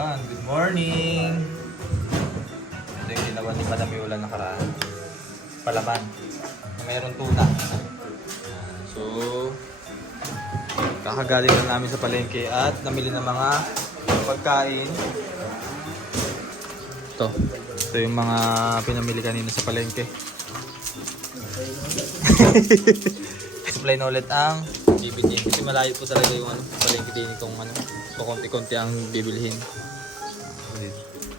Yan, good morning! Ito yung ginawa ni Madam Yola nakaraan. Palaman. Mayroon tuna. So, kakagaling na namin sa palengke at namili ng mga pagkain. Ito yung mga pinamili kanina sa palengke. Supply na ulit ang bibilhin. Kasi malayo po talaga yung palengke din kung konti-konti ang bibilhin.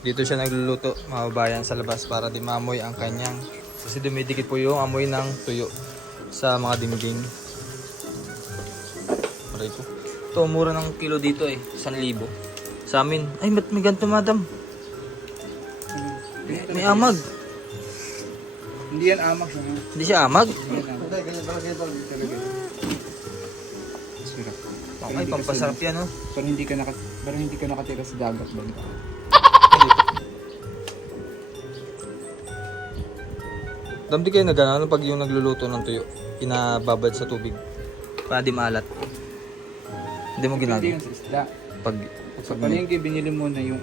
Dito siya nagluluto, mababayan sa labas para di maamoy ang kanyang. Kasi dumidikit po yung amoy ng tuyo sa mga dingding. Aray ko. Ito, mura ng kilo dito 1,000. Sa amin, ay ba't may ganito madam? May amag. Hindi yan amag. Hindi siya amag? Hindi, ganyan talaga. Okay, pampasarap yan Pero hindi ka nakatira sa dagat banda. Dam di kayo nagano pag yung nagluluto ng tuyo, pinababad sa tubig para di maalat. Hindi mo ginagawa. Hindi yun sa isda. Sa palengke, binili mo na yung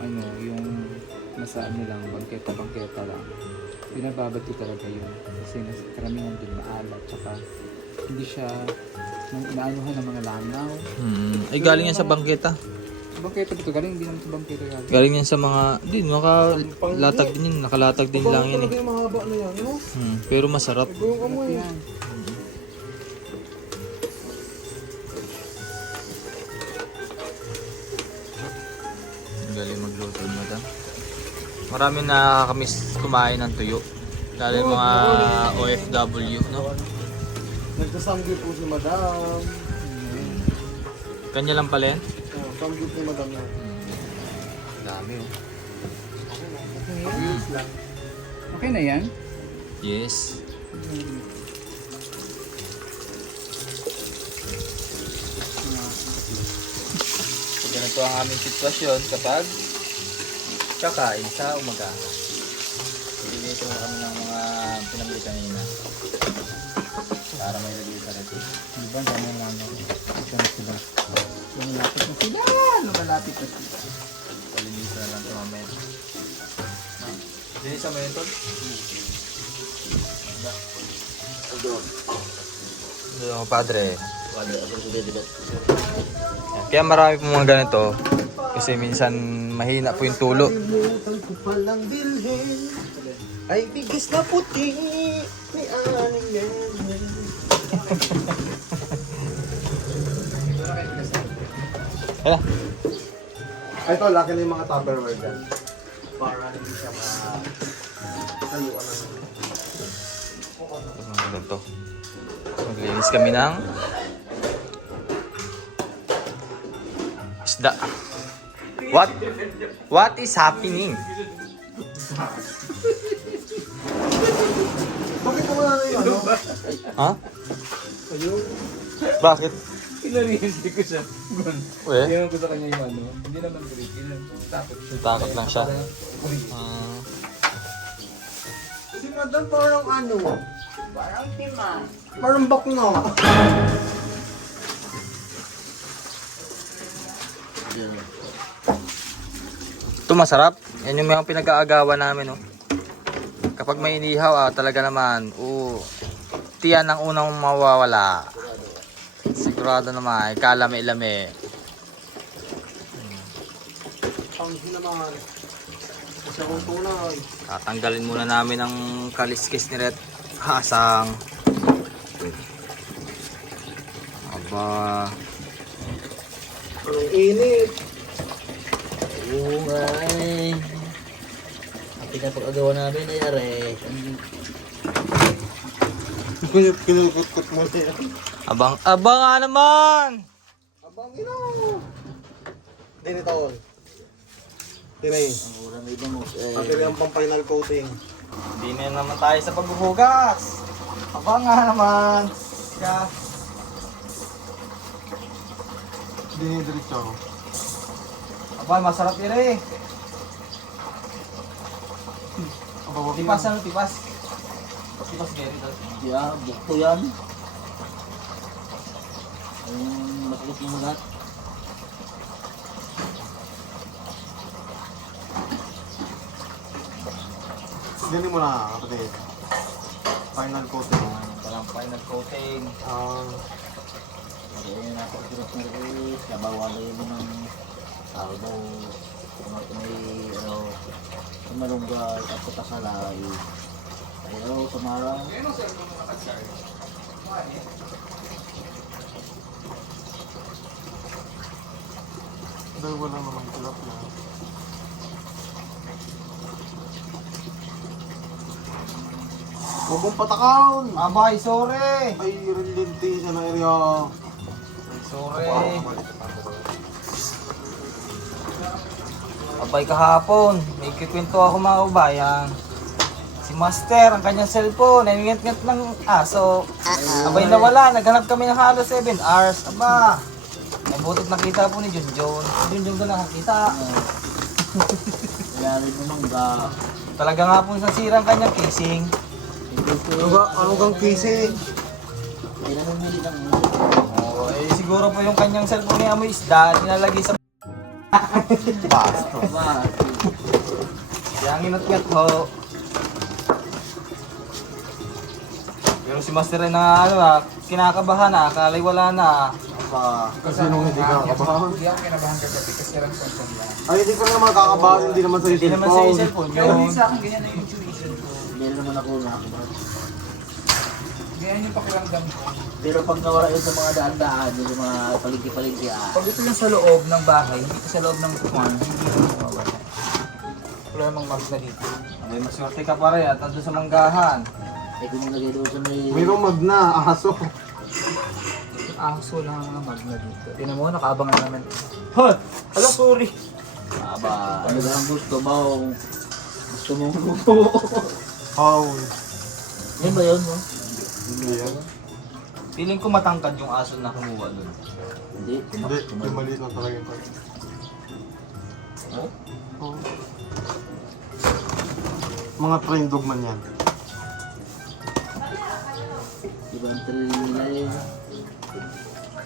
nasa lang, bangketa lang. Pinababad ko talaga yun. Kasi karamihan din maalat. Tsaka hindi siya naanuhan ng mga langaw. Ay galing yan sa bangketa. Sa bangketa ba ito? Galing hindi naman sa bangketa galing. Galing yan sa mga, nakalatag din yun. Nakalatag din lang yan yung mahaba na yan, no? Pero masarap. Gawin ka mo eh. Yan. Galing magluto madam. Marami na kami kumain ng tuyo. Lalo yung mga OFW, no? Nagsasamgyup po si madam. Kanya lang pala yan? Oh, samgyup ni madam na. Dami Okay na yan? Yes. So, ganito ang aming sitwasyon kapag kakain sa umaga. Dito na kami ng mga pinamili kanina para may lagay sa reti. Diba? Dami lang ako. Ito na sila. Lumalapit na sila! Lumalapit na sila. Palinisan na lang ito mamaya. Linisan mo yun, Tol? Doon ako, padre. Kaya marami po mga ganito kasi minsan mahina po yung tulo. Kalimutan ko palang bilhin ay bigis na puti ni Aling Nene. Hala. Ay, ito, laki na yung mga Tupperware dyan. Para hindi siya makaluan ng... Ganito. Maglinis kami ng isda. What is happening? Bakit mo na yung ano? Ha? Ayun. Bakit? Pinarinig ko siya. We? Tingnan ko sa kanya yung hindi naman break. Takot lang siya. Si madam parang ano? Parang timan. Parang bakno. Ito masarap. Yan yung mga pinag-aagawan namin. Kapag may inihaw, talaga naman, tiyan ang unang mawawala. Sigurado naman, kalame-lame. Panghi naman. Kasi akong tunay. Tatanggalin muna namin ang kaliskis ni Ret Hasang. Aba. Ang init. Oo nga eh. Ang pinapag-agawa namin ay are. Kinulkut-kut mo na yan. Abang nga naman! Abang ino. Dini taon. Tinay. Ang urang ibang Pati ang pang final coating. Hindi na naman tayo sa paghuhugas. Abang nga naman. Yeah. Dini diretso. Aba, masarap yun eh. Tipas ano, tipas? Tipas Gary daw. Yeah, bukto yan. Ang makulit ng mga. Galing mo na, kapatid. Final coating. Walang final coating. Ayun na po, group na rin. Nabawala yun ng tao daw. May, malunggay, tapos kasalay. Ayaw, tumara. Dahil wala naman kulap na. Huwag mong patakawon! Abay, sorry! Ay, relinti siya na area. Sorry. Abay kahapon, may kikwento ako mga kabayan. Si Master, ang kanyang cellphone, naningat-ngat ng aso. Abay nawala, naghanap kami ng halos 7 hours. Aba, ay butot nakita po ni Junjun. Junjun ko nakakita. Wala rin malungga. Talaga nga po nasira ang kanyang casing. Ano kang kissing? Hindi na namili ng Oh, eh siguro po yung kanyang cellphone niya amoy isda, nilalagay sa Basto. ba. kaya nginat-ngat ho. Pero si Master rin na kinakabahan na, akala'y wala na. Aba, kasi nung hindi ka kakabahan. Hindi ako kinabahan kagabi kasi lang konsen lang. Ay, hindi ka naman kakabahan, hindi naman sa Hindi naman sa cellphone Pero yun. hindi sa akin ganyan na yung intuition ko. Meron naman ako na. Ganyan yung pakiramdam ko. Pero pag nawala yun sa mga daan-daan, yung mga palingki-palingki Pag ito lang sa loob ng bahay, hindi ito sa loob ng kuwan, hindi ito mawawala. Wala namang mags na dito. Abay, maswerte ka pa rin at nandun sa manggahan. Eh kung nilagay doon sa may... Mayroong magna, aso. Aso lang ang mga mag na dito. Tinan mo, nakaabang na naman. Huh! Hala, sorry! Aba, ano ba ang gusto mo? Gusto mo luto? How? Yan ba yun mo? Hindi yan. Feeling ko matangkad yung aso na kumuha dun. Hindi. Hindi, yung maliit lang talaga ito. Oh? Oh. Mga train dog man yan. Ibang train nila yun.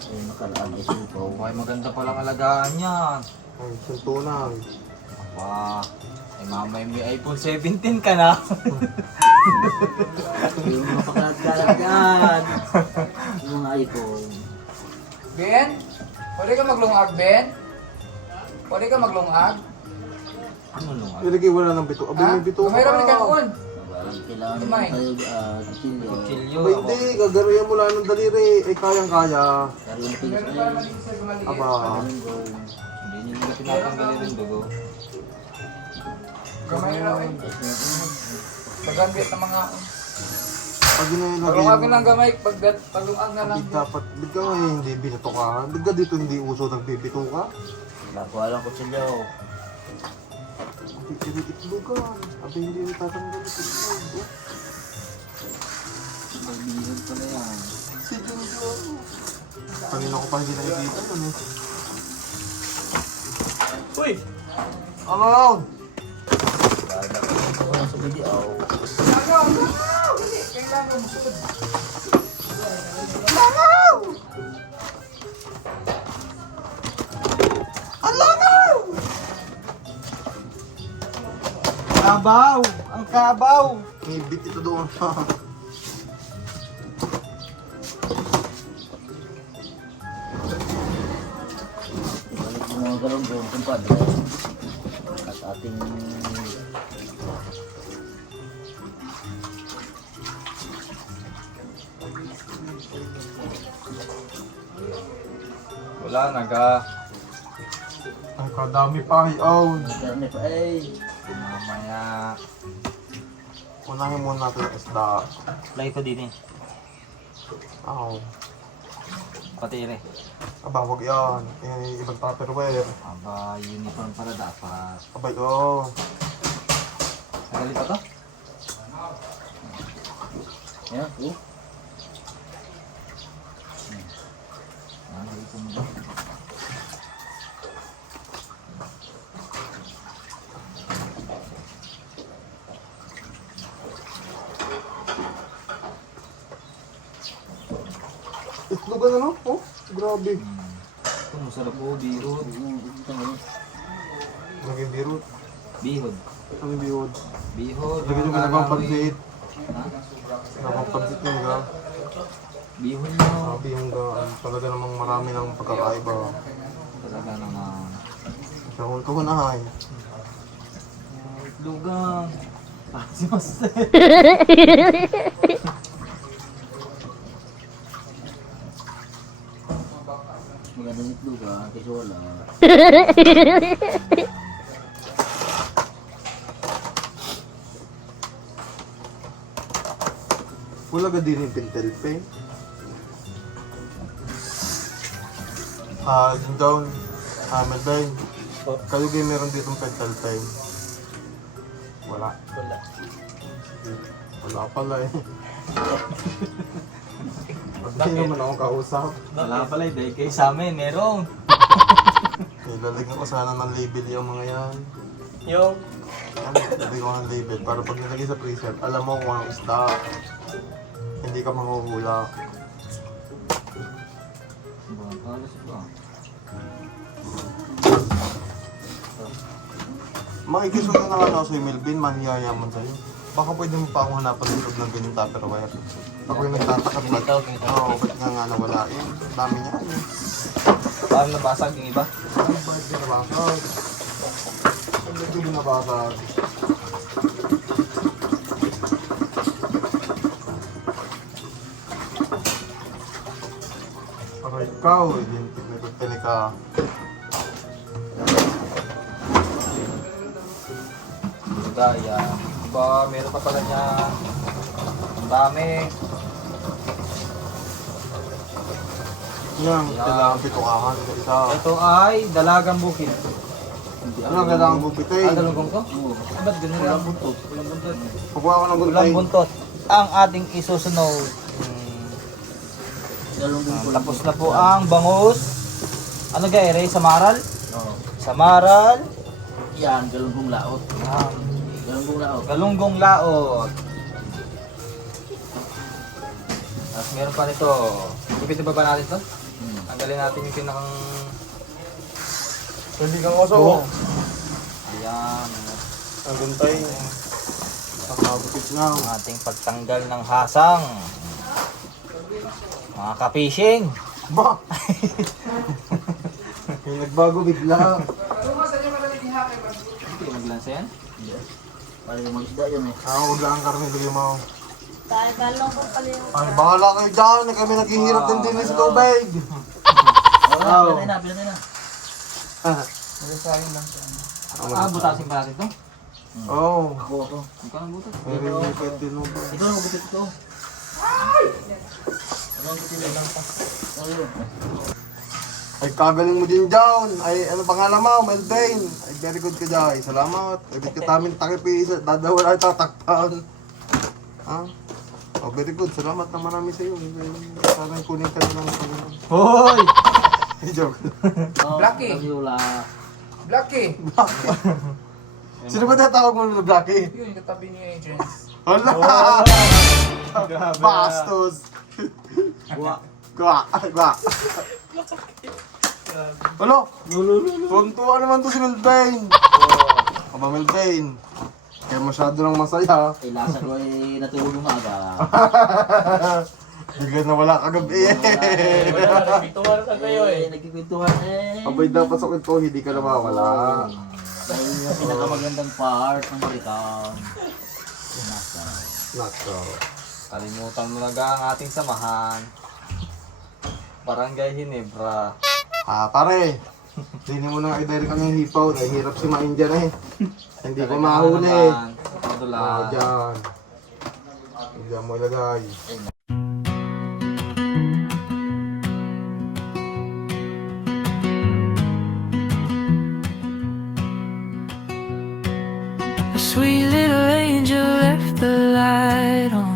Ay, nakaraan ay supaw. Okay, maganda palang alagaan yan. Ay, suntunan. Aba, ay mamay may iPhone 17 ka na. Yung mga pakalat-kalat yan. Yung mga iPhone. Ben? Pwede ka maglungag, Ben? Pwede ka maglungag? Ano nung Nilagay wala ng bito. Abay, Ha? may bito Mayroon ni Kanuon. Parang kailangan mo Imay. tayo kuchilyo. Kutsilyo. Abay, hindi. Gagaruyan mo lang ng daliri. Ay, kayang-kaya. Pero yung tigas Meron ay... pa naman dito sa maliit. Aba. Hindi nyo nila tinatanggalin yung dugo. Gamay raw eh. Pagambit ng mga... Pag inilagay Paglungag yung- ng gamay, paglungag na lang. Big dapat, big ka nga hindi binato ka. Big ka dito hindi uso nagbibito ka. Nakuha lang kuchilyo. Abay, itlogan. Abay, hindi yung tatanggal itlog. Magbihon pa na yan. Si Junjun. Kanina ko pa hindi nakikita yun eh. Uy! Around! Ako lang sa video. Langaw! Langaw! Hindi! Kailangan mo sud. Kabaw! Ang kabaw! May bit ito doon. Balik yung mga galong doon, kumpadre. At ating... Wala, Ang kadami pa, ayaw. Karne pa ay... Mamaya. Unahin muna natin ang isda. Lagay ko din eh. Aw. Pati rin. Aba, wag yan. Ibang tupperware. Aba, uniform pala dapat. Abay, oh. Nagali pa to? Yan, oh. Nagali ko mo ba? Itlogan ano? Oh, grabe. Ito, masarap po, bihod. Naging birot. Bihod. Ang bihod. Bihon. Lagyan yung ganabang pansit. Ha? Ganabang pansit yung ga. Bihon nyo. Sabi yung ga. Talaga namang marami ng pagkakaiba. Talaga naman. Kahon ko na hay. Lugang. Ah, si Master. Magandang itlog ah, kasi wala. Wala ka din yung pintel pe. Yung down. Medline. Kayo kayo meron ditong pentel pen. Wala. Wala pala eh. Hindi naman akong kausap. Wala pala, dahil kayo sa amin, meron. Lalagyan ko sana ng label yung mga yan. Yung? Lalagyan ko ng label para pag nilagay sa freezer, alam mo kung anong isda. Hindi ka manghuhula. Alas ba? Makikisuot na nga ako sa'yo, Melvin, mahihayaman sa'yo. Baka pwede mo pa akong hanapan ng loob ng ganyang tupperware. Ako yung nagtatakap ba't? Oo, ba't nga nawala yun? Dami niya yun. Paano nabasag yung iba? Ay, ba't di nabasag? Ay, ba't di nabasag? Aray, ikaw, hindi ka. Gaya. Ba, meron pa pala niya. Ang dami. Yan, kailangan pitukahan sa isa. Ito ay dalagang bukid. Yan, kailangan bupitay. Ah, dalawang ko? Oo. Ba't ganun lang? Walang buntot. Walang buntot. Pagkuha ko ng Walang gulay. buntot. Ang ating isusunod. Galunggong ko lang. Tapos na po ang bangus. Ano gaya, Ray? Samaral? Oo. Samaral. Yan, galunggong laot. Yan. Galunggong laot. Galunggong laot. Tapos meron pa nito. Gupitin pa ba natin to? Tanggalin natin yung pinakang... Hindi kang oso. Ayan. Ang guntay. Nakabukit na. Ang ating pagtanggal ng hasang. Mga ka-fishing. Ba! Yung nagbago bigla. Hindi kayo maglansa yan? Yes. Para yung mga isda yun eh. Huwag lang ang karne, lagay mo. Dahil balong ko pala yung... Ay, bahala kayo dyan. Kami naghihirap din din sa tubig. Oo, pinatay na, pinatay na. Malasayang lang siya. Ah, butasin pa natin to? Oo. Ako, ako. Ikaw ang butas. Very good din mo. Ikaw na magupit ito. Anong gupitin lang pa? Ano yun? Ay, kagaling mo din dyan. Ay, ano pangalan mo? Melvin. Ay, very good ka dyan. Salamat. Ay, ba't ka taming takipisa. Dadawal ay tatakpan. Ha? Oh, very good. Salamat na marami sa iyo. Sana kunin ka na lang sa iyo. Hoy! Joke. Blackie. Wala. Blackie! Sino ba tatawag mo na Blackie? Yun, yung katabi ni Agents. Hala! Bastos! Guwa. Gwa! Gwa! Ano? Tuntua naman to si Melvin! Aba Melvin! Kaya masyado lang masaya. Ay, lasa ko ay natulog ng aga. Bigla na wala kagabi eh. Nagpituwar sa kayo eh. Nagkikwentuhan eh. Abay dapat sa kwento, hindi ka nawawala. Ay, yung pinakamagandang part ng balikan. Nasa. Nako. Kalimutan mo na ang ating samahan. Barangay Hinebra. Pare. Hindi mo na i-direct ang hipaw. Nahihirap si Main dyan eh. Hindi ko mahuli. Madulas. Dyan. Diyan mo ilagay. A sweet little angel left the light on.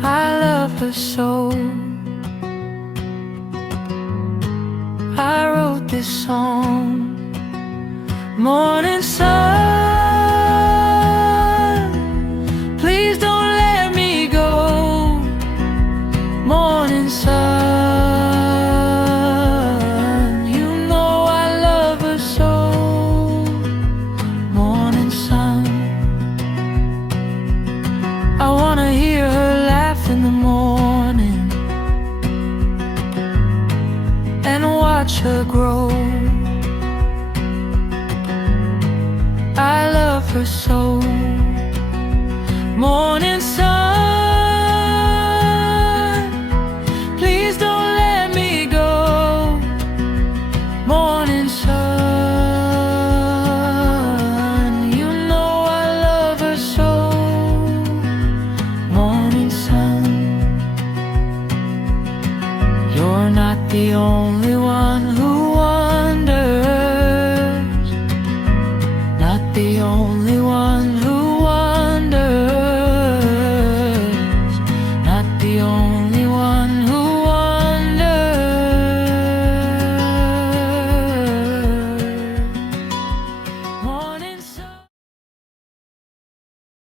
I love her so. I wrote this song. Morning sun, please don't let me go. Morning sun, you know I love her so. watch her grow. I love her so. Morning